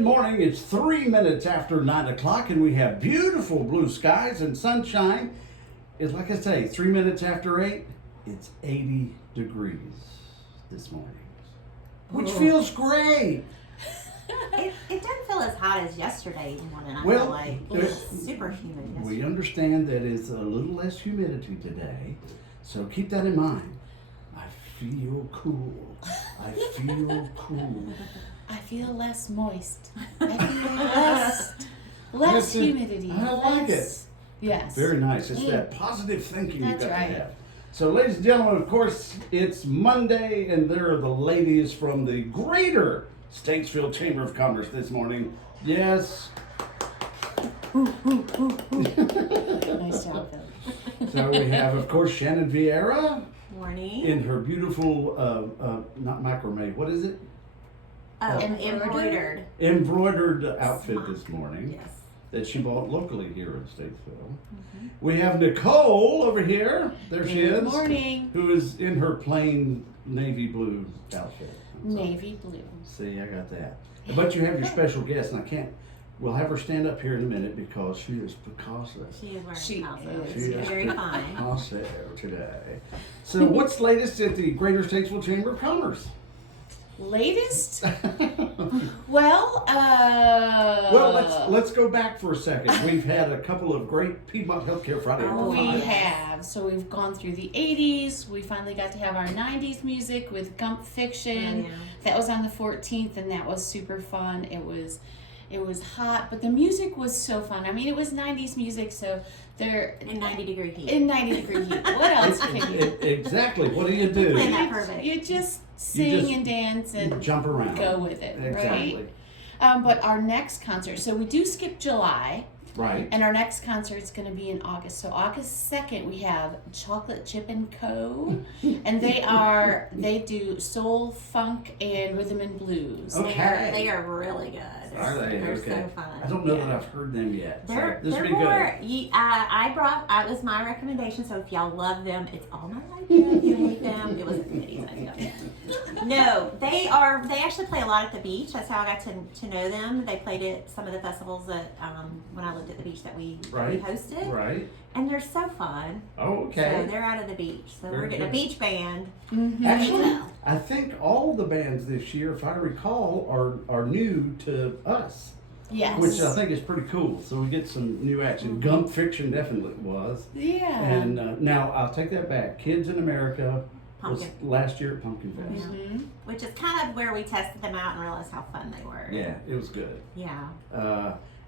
Good morning. It's 3 minutes after 9 o'clock, and we have beautiful blue skies and sunshine. It's like I say, 3 minutes after 8, it's 80 degrees this morning, which feels great. It doesn't feel as hot as yesterday morning. I Well, feel like it was super humid yesterday. We understand that it's a little less humidity today, so keep that in mind. I feel cool. I feel cool. I feel less moist. I feel less humidity. I like it. Yes. Very nice. It's that positive thinking That's you've got right. to have. So, ladies and gentlemen, of course, it's Monday, and there are the ladies from the Greater Statesville Chamber of Commerce this morning. Yes. Nice job, Phil. So we have, of course, Shannon Vieira Morning. in her beautiful, not macrame, what is it? Embroidered. Embroidered outfit this morning. Yes. That she bought locally here in Statesville. We have Nicole over here. There she is. Good morning. Who is in her plain navy blue outfit. Navy blue. See, I got that. But you have your special guest, and I can't. We'll have her stand up here in a minute because she is Picasso. She is wearing She Picasso. is. She is Very fine. Picasso today. So, what's latest at the Greater Statesville Chamber of Commerce? Latest? Well, Well, let's go back for a second. We've had a couple of great Piedmont Healthcare Friday. Oh, we Five. have. So we've gone through the 80s. We finally got to have our 90s music with Gump Fiction. Oh, yeah. That was on the 14th, and that was super fun. It was hot, but the music was so fun. I mean, it was 90s music, so they're In 90-degree heat. in 90-degree heat. What else can you? Exactly. What do you do? Plan that perfect. You just sing just and dance and Jump around. go with it, Exactly. right? But our next concert, so we do skip July, Right. and our next concert is going to be in August. So August 2nd, we have Chocolate Chip and Co. and they do soul, funk, and rhythm and blues. Okay. They are really good. Are they? They're Okay. so fun. I don't know Yeah. that I've heard them yet. So They're this will be more. good. I was my recommendation. So if y'all love them, it's all my idea. If you hate them, it was a committee's idea. No, they are. They actually play a lot at the beach. That's how I got to know them. They played at some of the festivals that when I lived at the beach that we Right. hosted, Right. and they're so fun. Oh, okay. So they're out of the beach. So Very we're getting good. a beach band. Mhm. Actually, I think all the bands this year, if I recall, are new to us, Yes. which I think is pretty cool. So we get some new action. Gump Fiction definitely was. Yeah. And now I'll take that back. Kids in America was Pumpkin. last year at Pumpkin Fest. Mhm. Which is kind of where we tested them out and realized how fun they were. Yeah, it was good. Yeah.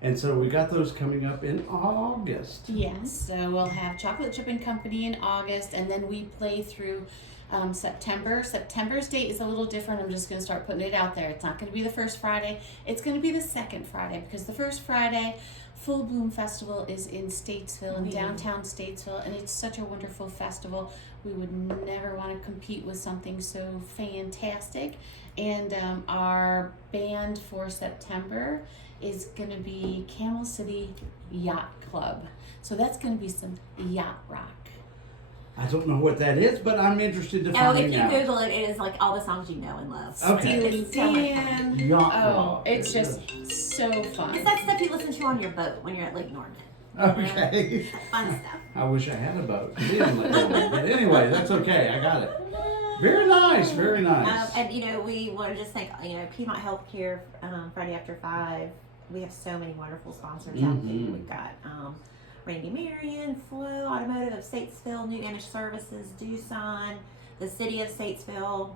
And so we got those coming up in August. Yes, so we'll have Chocolate Chip and Company in August, and then we play through September. September's date is a little different. I'm just going to start putting it out there. It's not going to be the first Friday. It's going to be the second Friday because the first Friday, Full Bloom Festival is in Statesville, in downtown Statesville, and it's such a wonderful festival. We would never want to compete with something so fantastic. And our band for September is going to be Camel City Yacht Club. So that's going to be some yacht rock. I don't know what that is, but I'm interested to Oh, find if you out. Google it, it is like all the songs you know and love. Okay. It's so much fun. And Yacht oh, rock. it's just so fun. It's that stuff you listen to on your boat when you're at Lake Norman. Okay. Fun stuff. I wish I had a boat. But anyway, that's okay. I got it. Very nice. Very nice. And we want to just thank Piedmont Healthcare, Friday After 5. We have so many wonderful sponsors out there. Mhm. We've got Randy Marion, Flow Automotive of Statesville, New Image Services, Doosan, the City of Statesville,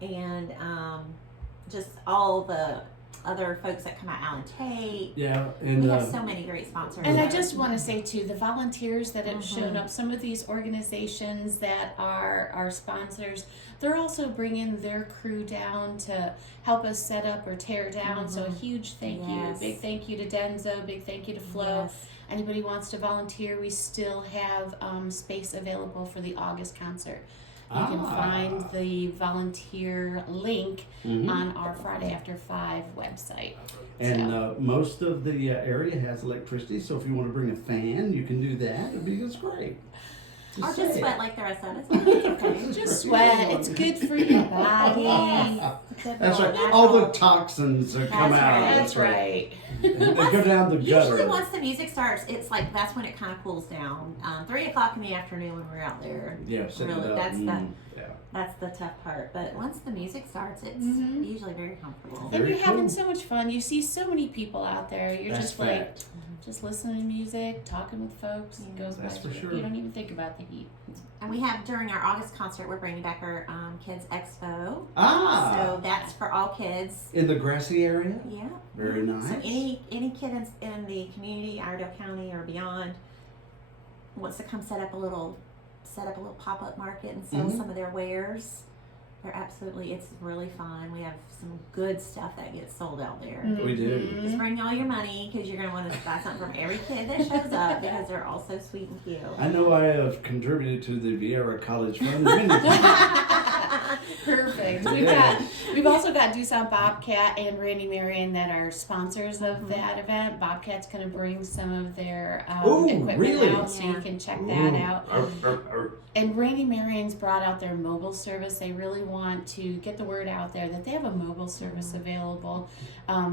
and just all the other folks that come out, Alan Tate. Yeah, and We have so many great sponsors. And I that- just want to say too, the volunteers that have shown up, some of these organizations that are our sponsors, they're also bringing their crew down to help us set up or tear down. So a huge thank you, Yes. big thank you to Denzo, big thank you to Flo. Yes. Anybody wants to volunteer, we still have space available for the August concert. You can find the volunteer link on our Friday After 5 website. And most of the area has electricity, so if you want to bring a fan, you can do that. It's great. Or just say sweat it. like the rest of us. It's okay. Just sweat. It's good for your body. Yes. That's right. Natural. All the toxins that come That's out. right. That's right. They go down the gutter. Usually once the music starts, it's like that's when it kind of cools down. 3 o'clock in the afternoon when we're out there. Yeah, sitting Really, up. that's the Yeah. that's the tough part. But once the music starts, it's Mhm. usually very comfortable. And Very you're having cool. so much fun. You see so many people out there. You're That's just like fact. just listening to music, talking with folks. It goes That's by. for sure. You don't even think about the heat. And we have during our August concert, we're bringing back our Kids Expo. Ah, So that's for all kids. in the grassy area. Yeah. Very nice. So any kid in the community, Iredell County or beyond, wants to come set up a little pop-up market and sell Mhm. some of their wares. It's really fun. We have some good stuff that gets sold out there. We do. Mm-hmm. Just bring all your money because you're going to want to buy something from every kid that shows up because they're all so sweet and cute. I know I have contributed to the Vieira College Fund many times. Perfect. Yeah. We've also got Doosan Bobcat and Randy Marion that are sponsors of that event. Bobcat's going to bring some of their Ooh, equipment really? out, so you Yeah. can check that out. Ooh. And Randy Marion's brought out their mobile service. They really want to get the word out there that they have a mobile service available.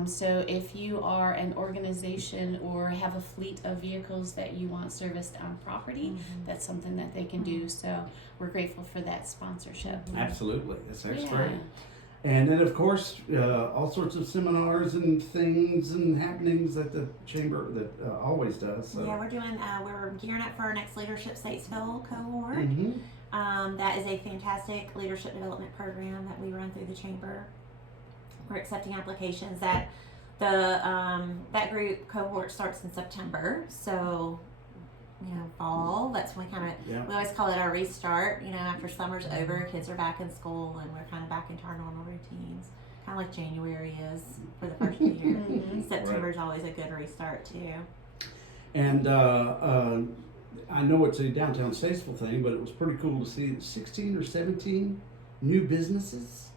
So if you are an organization or have a fleet of vehicles that you want serviced on property, that's something that they can do. So we're grateful for that sponsorship. Absolutely. That's Yeah. great. And then, of course, all sorts of seminars and things and happenings that the chamber that always does. So. Yeah, we're gearing up for our next Leadership Statesville cohort. Mhm. That is a fantastic leadership development program that we run through the chamber. We're accepting applications. That group cohort starts in September, so fall. That's when Yeah. we always call it our restart. After summer's over, kids are back in school, and we're kind of back into our normal routines. Kind of like January is for the first of the year. September is always a good restart too. And I know it's a downtown Statesville thing, but it was pretty cool to see 16 or 17 new businesses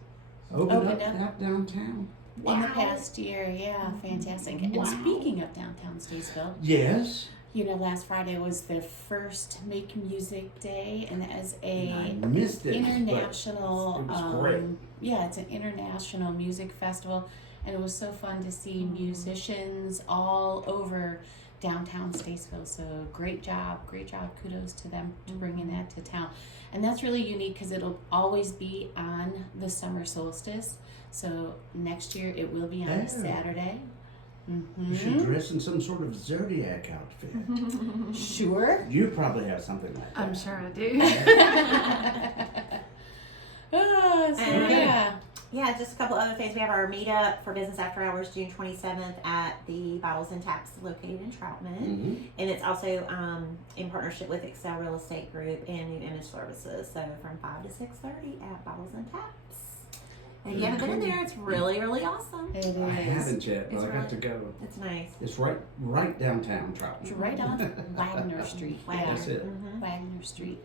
open up downtown. In the past year, yeah, fantastic. And Wow. speaking of downtown Statesville, Yes. last Friday was their first Make Music Day, and as I a missed it. international, it was great. it's an international music festival, and it was so fun to see musicians all over downtown Statesville. So great job, kudos to them to bringing that to town. And that's really unique because it'll always be on the summer solstice. So next year it will be on a Saturday. You should dress in some sort of zodiac outfit. Sure. You probably have something like that. I'm sure I do. Yeah. Yeah, just a couple other things. We have our meetup for business after hours, June 27th at the Bottles and Taps located in Troutman. Mhm. And it's also in partnership with Excel Real Estate Group and New Image Services. So from 5 to 6:30 at Bottles and Taps. And if you haven't been in there, it's really, really awesome. It is. I haven't yet, but It's I got to go. It's nice. It's right downtown Troutman. It's right off Wagner Street. Wagner. That's it. Mhm. Wagner Street.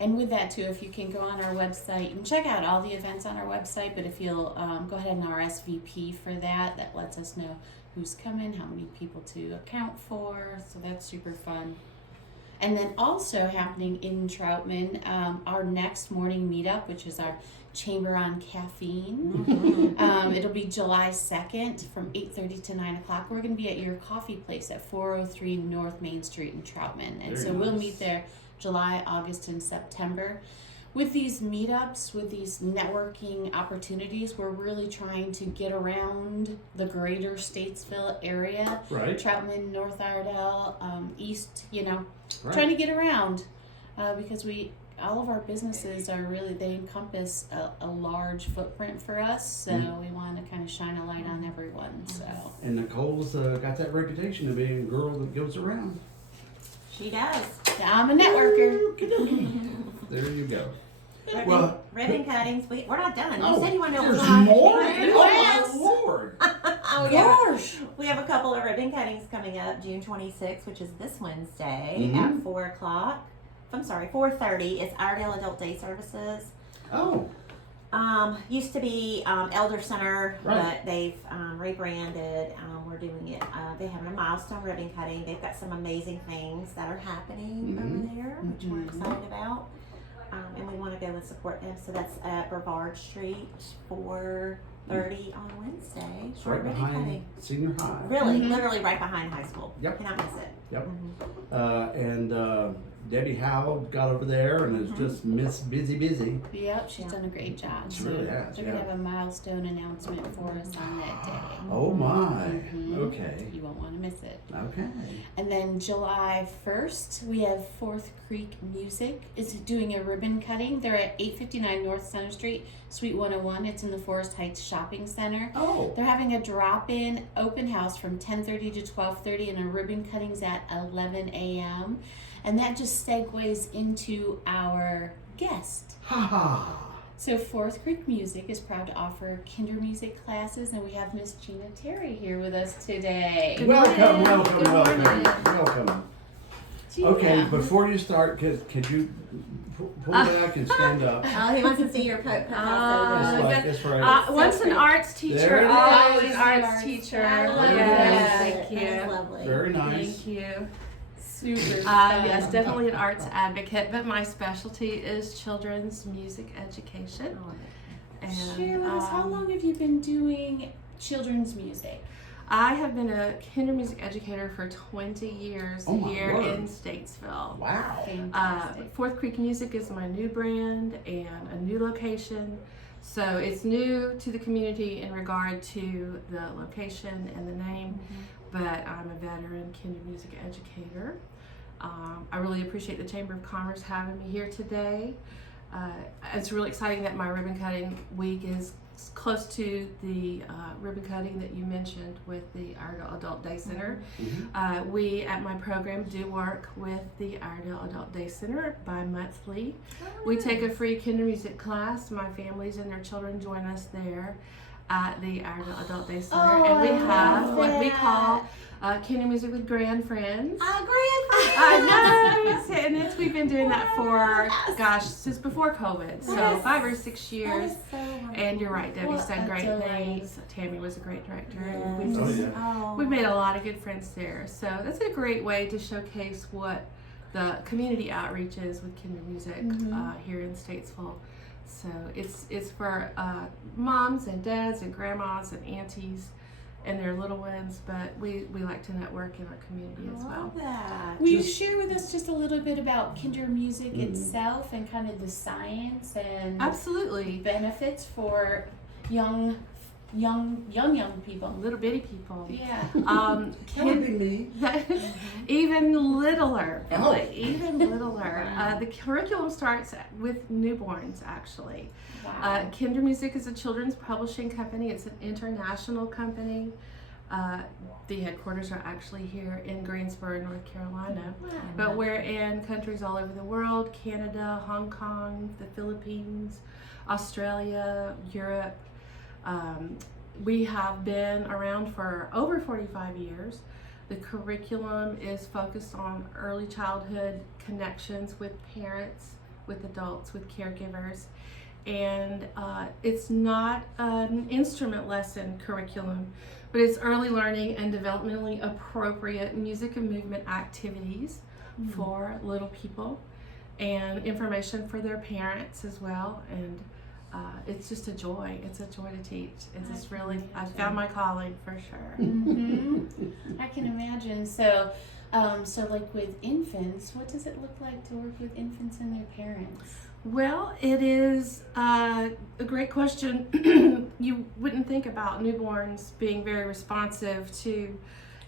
And with that too, if you can go on our website and check out all the events on our website, but if you'll go ahead and RSVP for that lets us know who's coming, how many people to account for, so that's super fun. And then also happening in Troutman, our next morning meetup, which is our Chamber on Caffeine. It'll be July 2nd from 8:30 to 9 o'clock. We're going to be at your coffee place at 403 North Main Street in Troutman. And Very so we'll nice. meet there July, August, and September. With these meetups, with these networking opportunities, we're really trying to get around the greater Statesville area. Right. Troutman, North Iredell, East, Right. trying to get around because all of our businesses are really, they encompass a large footprint for us, so we want to kind of shine a light on everyone. So And Nicole's got that reputation of being a girl that goes around. She does. yeah, I'm a networker. There you go. Ribbon cuttings. We're not done. You Oh, said you want to know there's what's on. more? Yes. Oh, Lord. Oh, yeah. Gosh. We have a couple of ribbon cuttings coming up June 26th, which is this Wednesday Mhm. at 4 o'clock. I'm sorry, 4:30. It's Iredell Adult Day Services. Oh, Used to be Elder Center, Right. but they've rebranded. We're doing it. They're having a milestone ribbon cutting. They've got some amazing things that are happening over there, which we're excited about. And we want to go and support them. So that's at Brevard Street, 4:30 on Wednesday. It's right ribbon behind cutting. senior high. Really, literally right behind high school. Yep. Cannot miss it. Yep. And Debbie Howe got over there and is just busy. Yep, she's done a great job. She really has, They're gonna have a milestone announcement for us on that day. Oh my. Mhm. Okay. You won't want to miss it. Okay. And then July 1st, we have Fourth Creek Music is doing a ribbon cutting. They're at 859 North Center Street, Suite 101. It's in the Forest Heights Shopping Center. Oh. They're having a drop-in open house from 10:30 to 12:30, and a ribbon cutting's at 11 a.m. And that just segues into our guest. Ha ha. So Fourth Creek Music is proud to offer kinder music classes, and we have Miss Gina Terry here with us today. Welcome. Good Welcome. Gina. Okay, before you start, could you pull back and stand up? Oh, he wants to see your It's photo. like this right. Once an arts There teacher, it is. always an Arts arts teacher. I love Yes, it. thank That is you. lovely. Very nice. Thank you. Super. Yes, definitely an arts advocate, but my specialty is children's music education. And Share with us, how long have you been doing children's music? I have been a kinder music educator for 20 years Oh, my here word. in Statesville. Wow. Fantastic. Fourth Creek Music is my new brand and a new location. So it's new to the community in regard to the location and the name, but I'm a veteran kinder music educator. I really appreciate the Chamber of Commerce having me here today. It's really exciting that my ribbon cutting week is close to the ribbon cutting that you mentioned with the Iredell Adult Day Center. We at my program do work with the Iredell Adult Day Center bi-monthly. We take a free kinder music class. My families and their children join us there at the Iredell Adult Day Center, and we have what we call kinder music with grand friends. Grandfather. And we've been doing that for, since before COVID, so 5 or 6 years. And you're right, Debbie's done great things. Tammy was a great director. And we've made a lot of good friends there. So that's a great way to showcase what the community outreach is with kinder music here in Statesville. So it's for moms and dads and grandmas and aunties and their little ones, but we like to network in our community as well. Will you share with us just a little bit about kinder music itself and kind of the science and Absolutely. benefits for young people? Little bitty people. Yeah. That would be me. Even littler, Oh. Billy, even littler. The curriculum starts with newborns, actually. Wow. Kinder Music is a children's publishing company. It's an international company. The headquarters are actually here in Greensboro, North Carolina. But we're in countries all over the world: Canada, Hong Kong, the Philippines, Australia, Europe. We have been around for over 45 years. The curriculum is focused on early childhood connections with parents, with adults, with caregivers. And it's not an instrument lesson curriculum, but it's early learning and developmentally appropriate music and movement activities for little people, and information for their parents as well. And it's just a joy. It's a joy to teach. It's just really, I found my calling for sure. I can imagine. So like with infants, what does it look like to work with infants and their parents? Well, it is a great question. You wouldn't think about newborns being very responsive to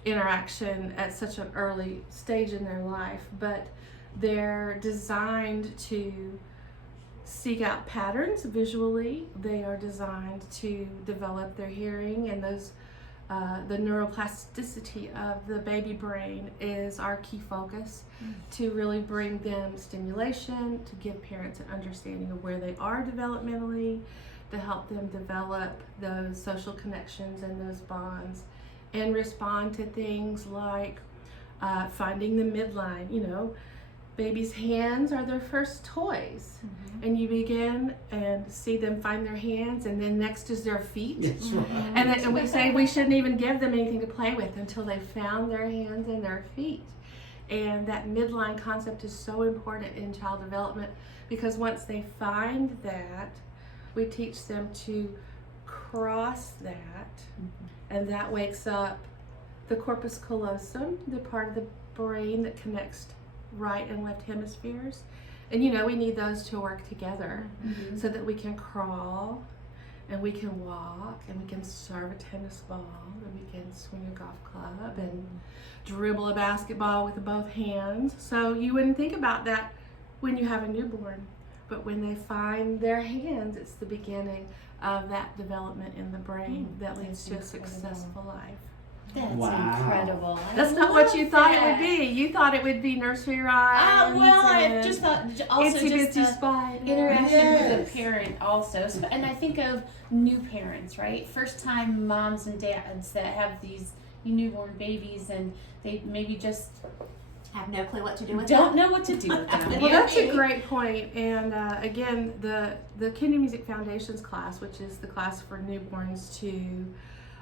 interaction at such an early stage in their life, but they're designed to seek out patterns visually. They are designed to develop their hearing, and those the neuroplasticity of the baby brain is our key focus to really bring them stimulation, to give parents an understanding of where they are developmentally, to help them develop those social connections and those bonds, and respond to things like finding the midline. baby's hands are their first toys. And you begin and see them find their hands, and then next is their feet. That's right. And we say we shouldn't even give them anything to play with until they found their hands and their feet. And that midline concept is so important in child development, because once they find that, we teach them to cross that, and that wakes up the corpus callosum, the part of the brain that connects right and left hemispheres. And we need those to work together so that we can crawl, and we can walk, and we can serve a tennis ball, and we can swing a golf club, and dribble a basketball with both hands. So you wouldn't think about that when you have a newborn, but when they find their hands, it's the beginning of that development in the brain that leads to a successful life. That's Wow. incredible. That's not what you thought it would be. You thought it would be nursery rhymes. Well, I and just thought also Itsy just Bitsy Spider. interaction Yes. with a parent also. And I think of new parents, right? First time moms and dads that have these newborn babies, and they maybe just Have no clue what to do with don't that. know what to do with them. Well, that's a great point. And again, the Kinder Music Foundations class, which is the class for newborns to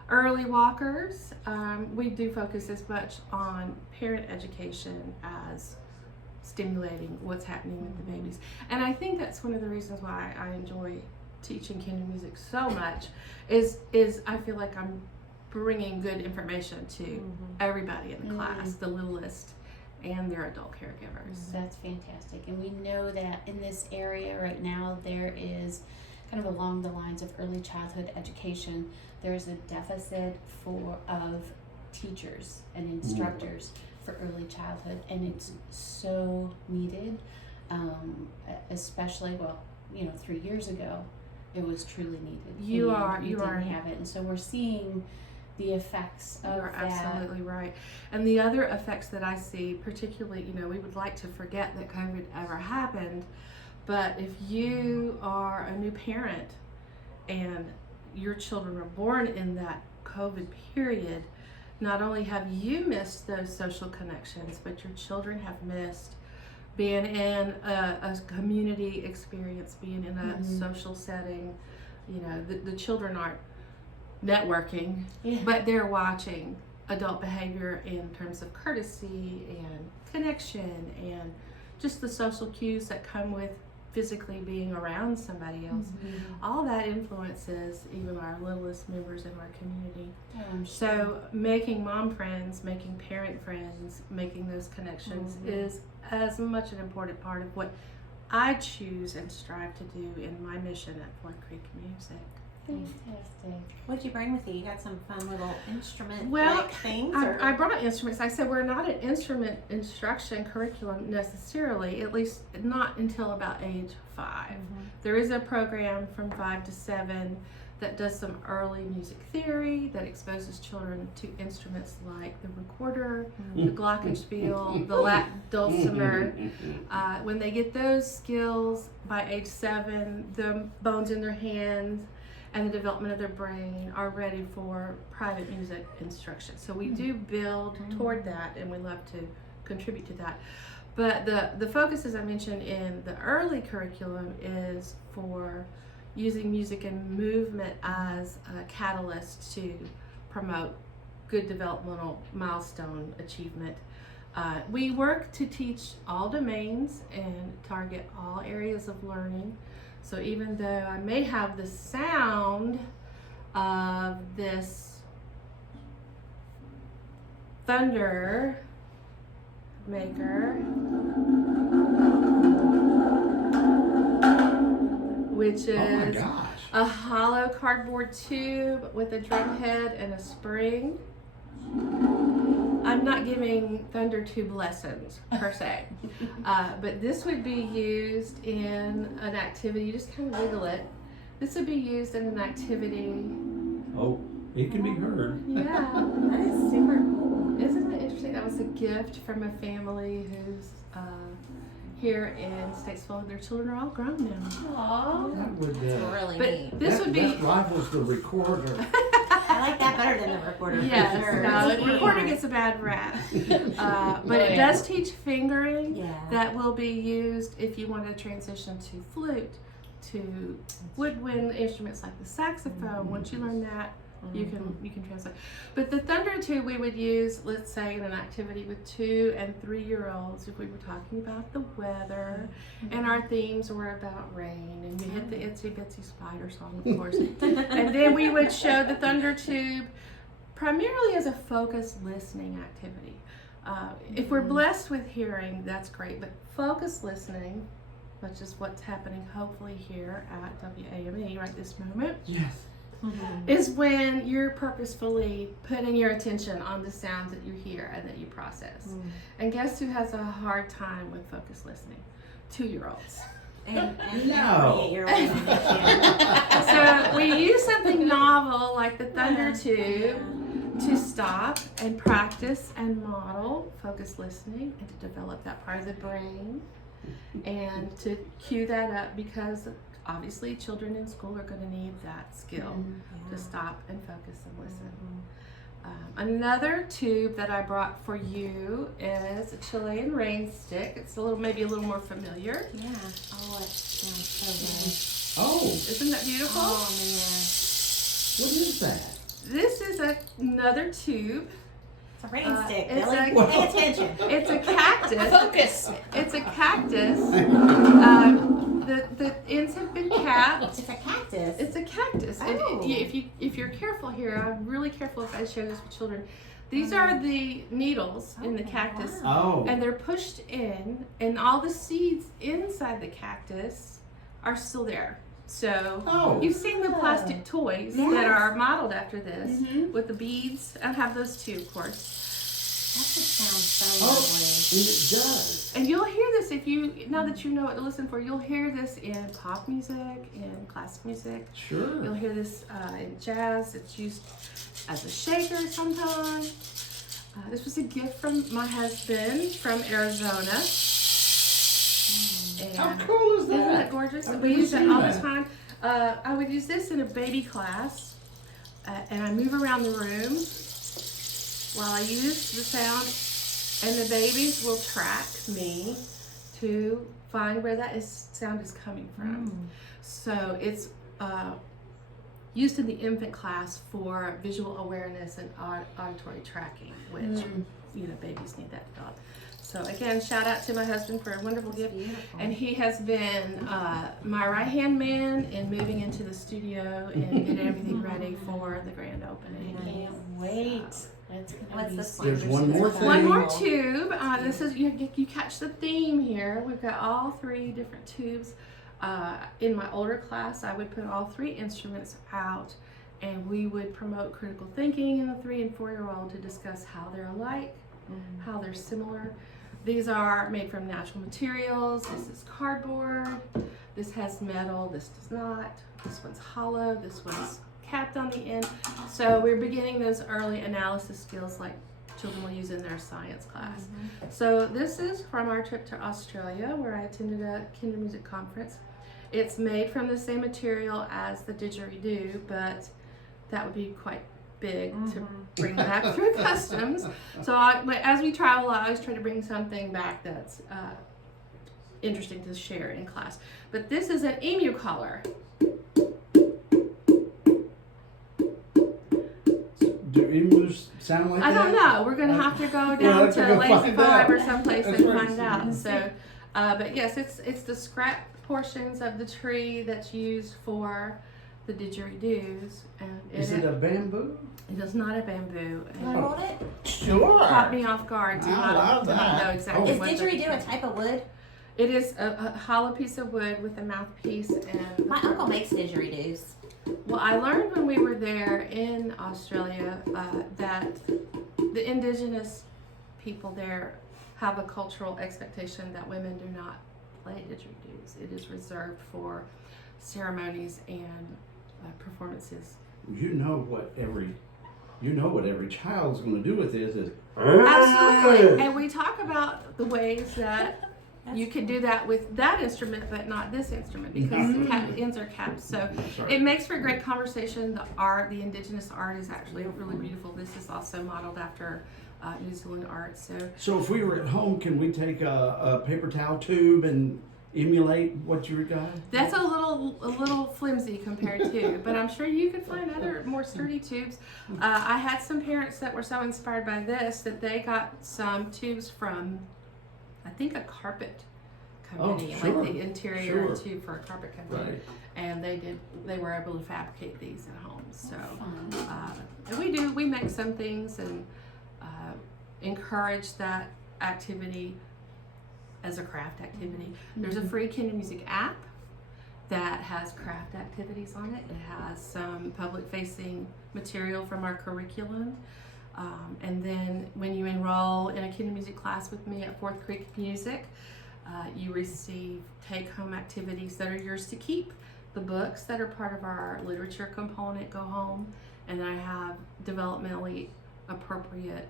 early walkers, we do focus as much on parent education as stimulating what's happening with the babies. And I think that's one of the reasons why I enjoy teaching Kinder Music so much is I feel like I'm bringing good information to everybody in the class, the littlest and their adult caregivers. That's fantastic. And we know that in this area right now, there is kind of along the lines of early childhood education, there's a deficit of teachers and instructors for early childhood, and it's so needed, especially, 3 years ago, it was truly needed. You and we are didn't have it. And so we're seeing the effects of You're that. absolutely right. And the other effects that I see, particularly, we would like to forget that COVID ever happened, but if you are a new parent and your children were born in that COVID period, not only have you missed those social connections, but your children have missed being in a community experience, being in a social setting. The children aren't networking, but they're watching adult behavior in terms of courtesy and connection and just the social cues that come with physically being around somebody else. All that influences even our littlest members in our community. So making mom friends, making parent friends, making those connections is as much an important part of what I choose and strive to do in my mission at Ford Creek Music. Fantastic. What'd you bring with you? You got some fun little instrument Well, things? I brought instruments. I said we're not an instrument instruction curriculum necessarily, at least not until about age 5. There is a program from 5 to 7 that does some early music theory that exposes children to instruments like the recorder, the glockenspiel, the dulcimer. When they get those skills by age 7, the bones in their hands and the development of their brain are ready for private music instruction. So we do build toward that, and we love to contribute to that. But the focus, as I mentioned, in the early curriculum is for using music and movement as a catalyst to promote good developmental milestone achievement. We work to teach all domains and target all areas of learning. So even though I may have the sound of this thunder maker, which is a hollow cardboard tube with a drum head and a spring, I'm not giving thunder tube lessons per se, but this would be used in an activity. You just kind of wiggle it. This would be used in an activity. Oh, it can be heard. Yeah, That is super cool. isn't it interesting? That was a gift from a family who's here in Statesville. Their children are all grown now. Aww. That would, It's really But neat. this would be that rivals the recorder. like that better than the recorder. Yes, for sure. no, the Yeah. recorder gets a bad rap. But it does teach fingering Yeah. that will be used if you want to transition to flute, to woodwind instruments like the saxophone. Once you learn that, you can translate. But the thunder tube we would use, let's say, in an activity with 2 and 3-year-olds, if we were talking about the weather, and our themes were about rain, and you hit the itsy bitsy spider song, of course, and then we would show the thunder tube primarily as a focused listening activity. If we're blessed with hearing, that's great, but focused listening, which is what's happening hopefully here at WAME right this moment, Yes. is when you're purposefully putting your attention on the sounds that you hear and that you process. And guess who has a hard time with focused listening? 2-year-olds. And No. 48-year-olds. So we use something novel like the thunder tube to stop and practice and model focused listening and to develop that part of the brain and to cue that up, because obviously children in school are going to need that skill to stop and focus and listen. Another tube that I brought for you is a Chilean rain stick. It's maybe a little more familiar. Yeah. Oh, it sounds so Oh, Isn't that beautiful? good. Oh, man. what is that? This is another tube. It's a rain stick, it's Billy. a- Pay attention. It's a cactus. Focus. It's a cactus. The ends have been capped. It's a cactus. It's a cactus. And Oh. if you're careful here, I'm really careful if I share this with children. These are the needles in the cactus, Oh. and they're pushed in, and all the seeds inside the cactus are still there. So Oh. you've seen the plastic toys that Yes. are modeled after this with the beads. I have those too, of course. That just sounds so Oh, lovely. and it does. And you'll hear this now that you know what to listen for. You'll hear this in pop music, in classic music. You'll Sure. hear this in jazz. It's used as a shaker sometimes. This was a gift from my husband from Arizona. And How cool is isn't that that? gorgeous? I've We never use it seen all that. the time. I would use this in a baby class, and I move around the room while I use the sound, and the babies will track me to find where that sound is coming from. So it's used in the infant class for visual awareness and auditory tracking, which babies need that developed. So again, shout out to my husband for a wonderful gift. Beautiful. And he has been my right-hand man in moving into the studio and getting everything ready for the grand opening. Can't wait. It's gonna What's be this so one? There's one more thing. One more tube. This is you catch the theme here. We've got all 3 different tubes. In my older class, I would put all 3 instruments out, and we would promote critical thinking in the 3 and 4-year-old to discuss how they're alike, how they're similar. These are made from natural materials. This is cardboard. This has metal. This does not. This one's hollow. This one's capped on the end. So we're beginning those early analysis skills like children will use in their science class. So this is from our trip to Australia, where I attended a kinder music conference. It's made from the same material as the didgeridoo, but that would be quite big to bring back through customs. So as we travel, I always try to bring something back that's interesting to share in class. But this is an emu collar. Do emus sound like I that? don't know. We're gonna have to go We'll down have to to go Lazy find Five out. or someplace That's and right. find out. So, but yes, it's the scrap portions of the tree that's used for the didgeridoos, and Is it a bamboo? it is not a bamboo. Can I And hold it? Sure. it caught me off guard to I not love know that. exactly Is what the- didgeridoo a type of wood? It is a hollow piece of wood with a mouthpiece and. My uncle makes didgeridoos. Well, I learned when we were there in Australia that the indigenous people there have a cultural expectation that women do not play didgeridoos. It is reserved for ceremonies and performances. You know what every child's going to do with this is. Absolutely. And we talk about the ways that You could do that with that instrument, but not this instrument because the ends are capped. So That's right. it makes for a great conversation. The art, the indigenous art, is actually really beautiful. This is also modeled after New Zealand art. So if we were at home, can we take a paper towel tube and emulate what you got? That's a little flimsy compared to, but I'm sure you could find other more sturdy tubes. I had some parents that were so inspired by this that they got some tubes from, I think, a carpet company, sure. like the interior Sure. tube for a carpet company, Right. and they were able to fabricate these at home. So, and we make some things and encourage that activity as a craft activity. There's a free Kinder Music app that has craft activities on it. It has some public-facing material from our curriculum. And then when you enroll in a Kinder Music class with me at Fourth Creek Music, you receive take-home activities that are yours to keep. The books that are part of our literature component go home, and I have developmentally appropriate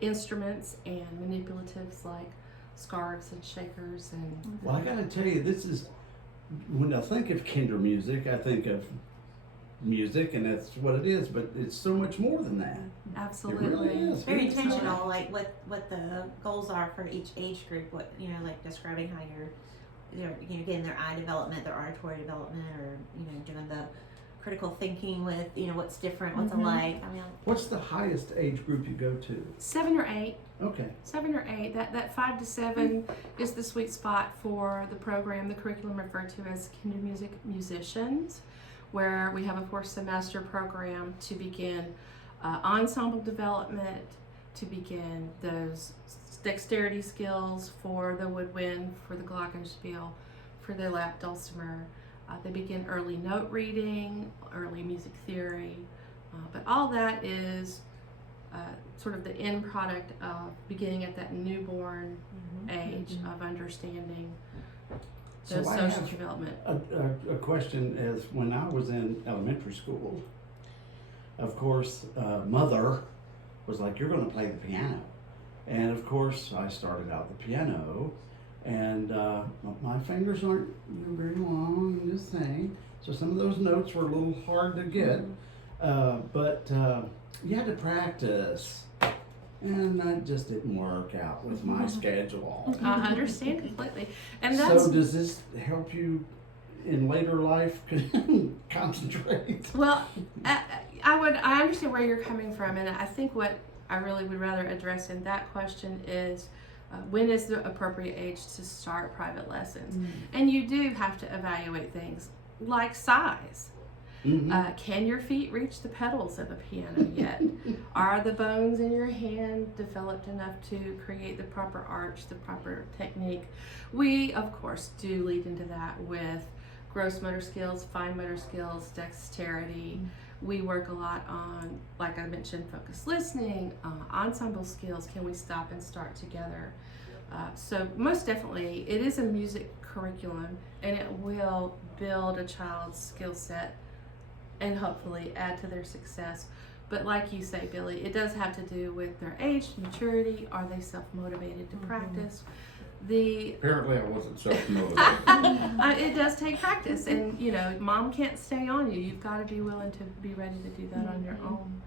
instruments and manipulatives like scarves and shakers and Well, I gotta tell you, this is, when I think of Kinder Music, I think of music, and that's what it is, but it's so much more than that. absolutely. It really is. Very It's intentional, like what the goals are for each age group. What like describing how you're getting their eye development, their auditory development, or doing the critical thinking with what's different, what's alike. I mean, What's the highest age group you go to? 7 or 8. Okay. 7 or 8. That 5 to 7 is the sweet spot for the program, the curriculum referred to as Kinder Music Musicians, where we have a 4-semester program to begin ensemble development, to begin those dexterity skills for the woodwind, for the glockenspiel, for the lap dulcimer. They begin early note reading, early music theory, but all that is sort of the end product of beginning at that newborn age of understanding those I social have development. a question is, when I was in elementary school, of course, mother was like, "You're going to play the piano," and of course, I started out the piano. And my fingers aren't very long, I'm just saying. So some of those notes were a little hard to get. But you had to practice. And that just didn't work out with my schedule. I understand completely. And that's So does this help you in later life concentrate? well, I understand where you're coming from, and I think what I really would rather address in that question is when is the appropriate age to start private lessons? And you do have to evaluate things like size. Can your feet reach the pedals of a piano yet? Are the bones in your hand developed enough to create the proper arch, the proper technique? We, of course, do lead into that with gross motor skills, fine motor skills, dexterity. We work a lot on, like I mentioned, focused listening, ensemble skills. Can we stop and start together? So most definitely, it is a music curriculum, and it will build a child's skill set and hopefully add to their success. But like you say, Billy, it does have to do with their age, maturity. Are they self-motivated to practice? Apparently I wasn't self-motivated. It does take practice, and mom can't stay on you. You've got to be willing to be ready to do that on your own.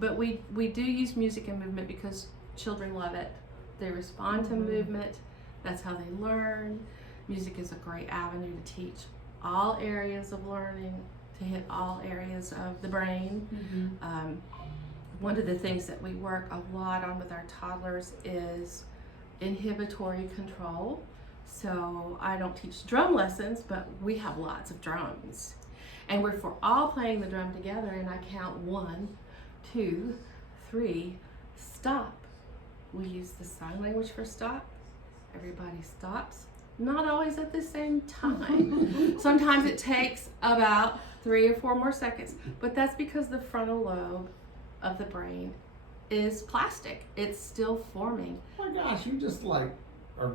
But we do use music and movement because children love it. They respond to movement. That's how they learn. Music is a great avenue to teach all areas of learning, to hit all areas of the brain. One of the things that we work a lot on with our toddlers is inhibitory control. So I don't teach drum lessons, but we have lots of drums. And we're all playing the drum together, and I count 1, 2, 3, stop. We use the sign language for stop. Everybody stops. Not always at the same time. Sometimes it takes about 3 or 4 more seconds, but that's because the frontal lobe of the brain is plastic. It's still forming. Oh my gosh, you just are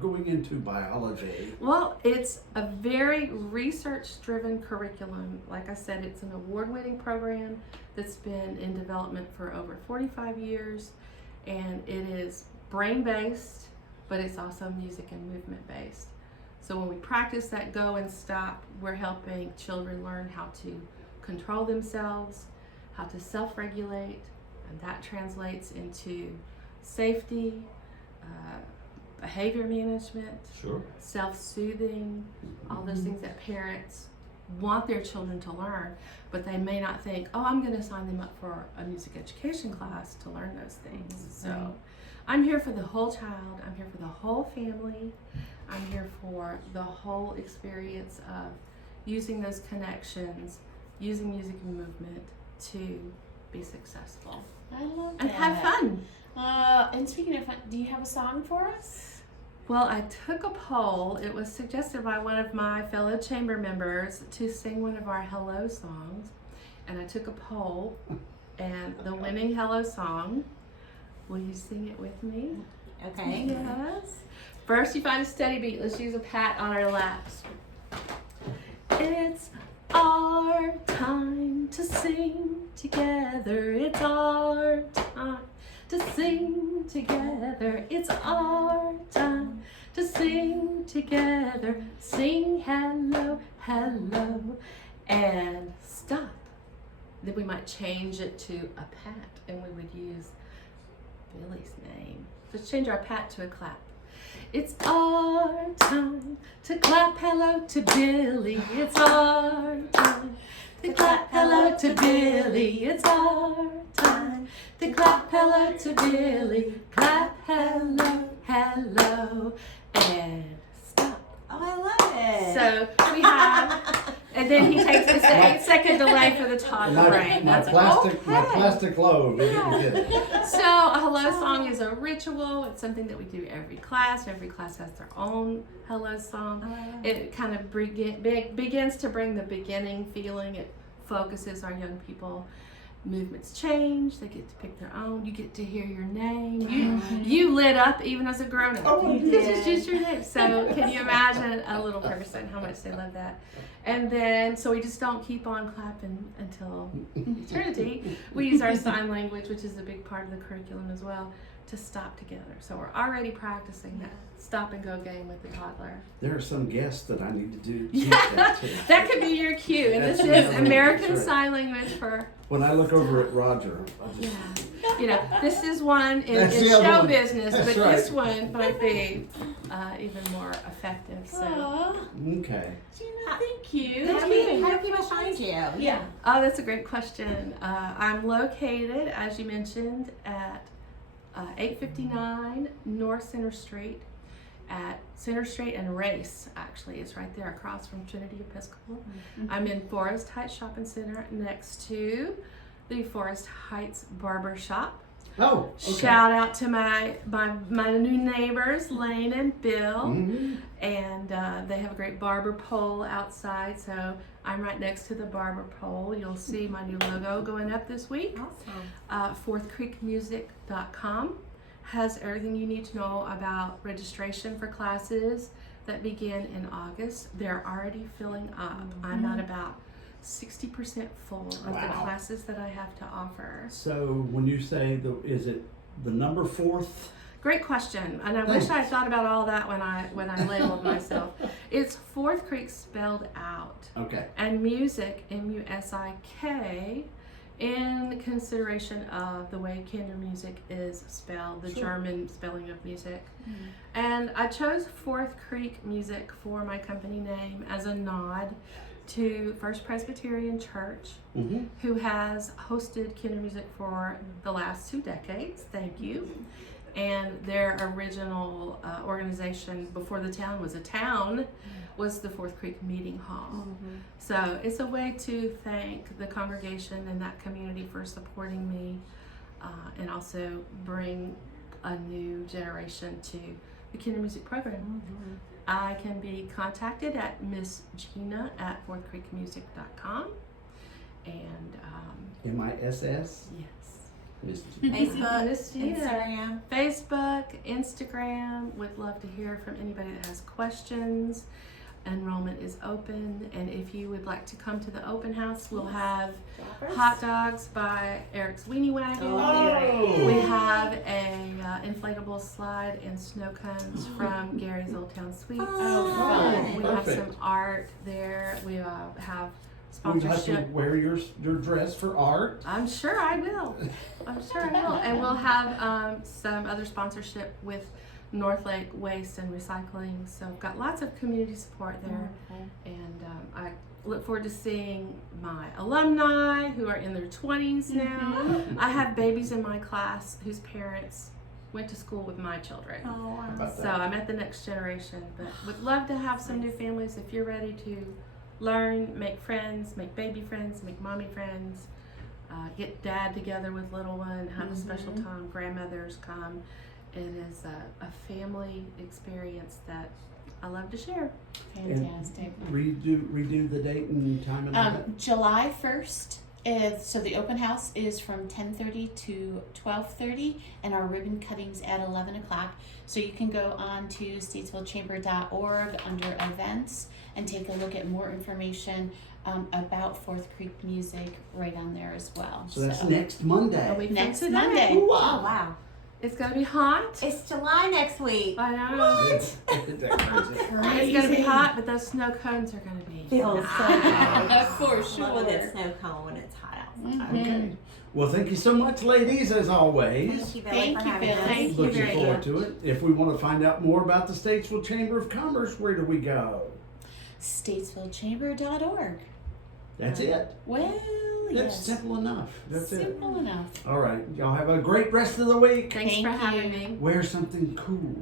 going into biology. Well, it's a very research-driven curriculum. Like I said, it's an award-winning program that's been in development for over 45 years, and it is brain-based, but it's also music and movement based. So when we practice that go and stop, we're helping children learn how to control themselves, how to self-regulate, and that translates into safety, behavior management, Sure. self-soothing, all those things that parents want their children to learn, but they may not think, oh, I'm going to sign them up for a music education class to learn those things. So I'm here for the whole child. I'm here for the whole family. I'm here for the whole experience of using those connections, using music and movement to be successful. I love and that. have fun. And speaking of fun, do you have a song for us? Well, I took a poll. It was suggested by one of my fellow chamber members to sing one of our hello songs. And I took a poll, and the winning hello song, will you sing it with me? Okay. Yes. First, you find a steady beat. Let's use a pat on our laps. It's our time to sing together. It's our time to sing together. It's our time to sing together. Sing hello, hello, and stop. Then we might change it to a pat, and we would use Billy's name. Let's change our pat to a clap. It's our time to clap hello to Billy. It's our time to clap hello to Billy. It's our time to clap hello to Billy. Clap hello, hello, and stop. Oh, I love it. So we have, and then he takes it's the 8-second delay for the toddler brain. My That's plastic, okay. my plastic load. It didn't get it. So a hello song is a ritual. It's something that we do every class. Every class has their own hello song. It kind of begins to bring the beginning feeling. It focuses our young people. Movements change. They get to pick their own. You get to hear your name. You lit up even as a grown-up. Oh, You get to choose your name. So can you imagine a little person, how much they love that? And then, so we just don't keep on clapping until eternity. We use our sign language, which is a big part of the curriculum as well, to stop together. So we're already practicing that stop and go game with the toddler. There are some guests that I need to do teach that to. That could be your cue. And this That's is another- American that's right. Sign Language for, When I look over at Roger, I just, you know, this is one in That's the show other one. business, That's but this right. one might be even more effective. So, Aw, okay. Gina, thank you. How do people find you? Yeah. oh, that's a great question. I'm located, as you mentioned, at 859 North Center Street, at Center Street and Race. Actually, it's right there across from Trinity Episcopal. I'm in Forest Heights Shopping Center next to the Forest Heights Barber Shop. Oh, okay. Shout out to my new neighbors, Lane and Bill. Mhm. And they have a great barber pole outside, so I'm right next to the barber pole. You'll see my new logo going up this week. Awesome. fourthcreekmusic.com has everything you need to know about registration for classes that begin in August. They're already filling up. I'm at about 60% full of the Wow. classes that I have to offer. So when you say is it the number 4th? Great question, and I wish I had thought about all that when I labeled myself. It's Fourth Creek spelled out, Okay. and music, M-U-S-I-K, in consideration of the way Kindermusik is spelled, the Sure. German spelling of music. And I chose Fourth Creek Music for my company name as a nod to First Presbyterian Church, Mm-hmm. who has hosted Kindermusik for the last 2 decades. Thank you. And their original organization before the town was a town was the Fourth Creek Meeting Hall. So it's a way to thank the congregation and that community for supporting me and also bring a new generation to the Kindermusik program. I can be contacted at Miss Gina at fourthcreekmusic.com. And MISS? yes. Miss G. Facebook, Miss Gina. Instagram. Facebook, Instagram. Would love to hear from anybody that has questions. Enrollment is open, and if you would like to come to the open house, we'll have hot dogs by Eric's Weenie Wagon. Oh. We have a inflatable slide and snow cones from Gary's Old Town Sweets. Oh, fun. We have Perfect. some art there. We have We'll have to sponsorship. wear your dress for art. I'm sure I will. I'm sure I will. And we'll have some other sponsorship with North Lake Waste and Recycling. So I've got lots of community support there. And I look forward to seeing my alumni who are in their 20s now. I have babies in my class whose parents went to school with my children. Oh, about So I'm at the next generation, but would love to have some new families if you're ready to learn, make friends, make baby friends, make mommy friends, get dad together with little one, have a special time, grandmothers come. It is a family experience that I love to share. Fantastic. Redo the date and time and all that. July 1st. So the open house is from 10:30 to 12:30, and our ribbon cutting's at 11 o'clock. So you can go on to statesvillechamber.org under events and take a look at more information about Fourth Creek Music right on there as well. So that's next Monday. A week from Next today. Monday. Oh, wow. It's gonna be hot. It's July next week. I know. It's crazy. It's gonna be hot, but those snow cones are gonna be. Feels so good. For sure. Love a good snow cone when it's hot outside. Okay. Well, thank you so much, ladies, as always. Thank you, Billy, Thank for you, having Billy. us. Thank you Looking very forward much. to it. If we want to find out more about the Statesville Chamber of Commerce, where do we go? statesvillechamber.org. That's it. Well, That's yes. simple enough. That's it. Simple enough. All right. Y'all have a great rest of the week. Thanks Thank for having you. me. Wear something cool.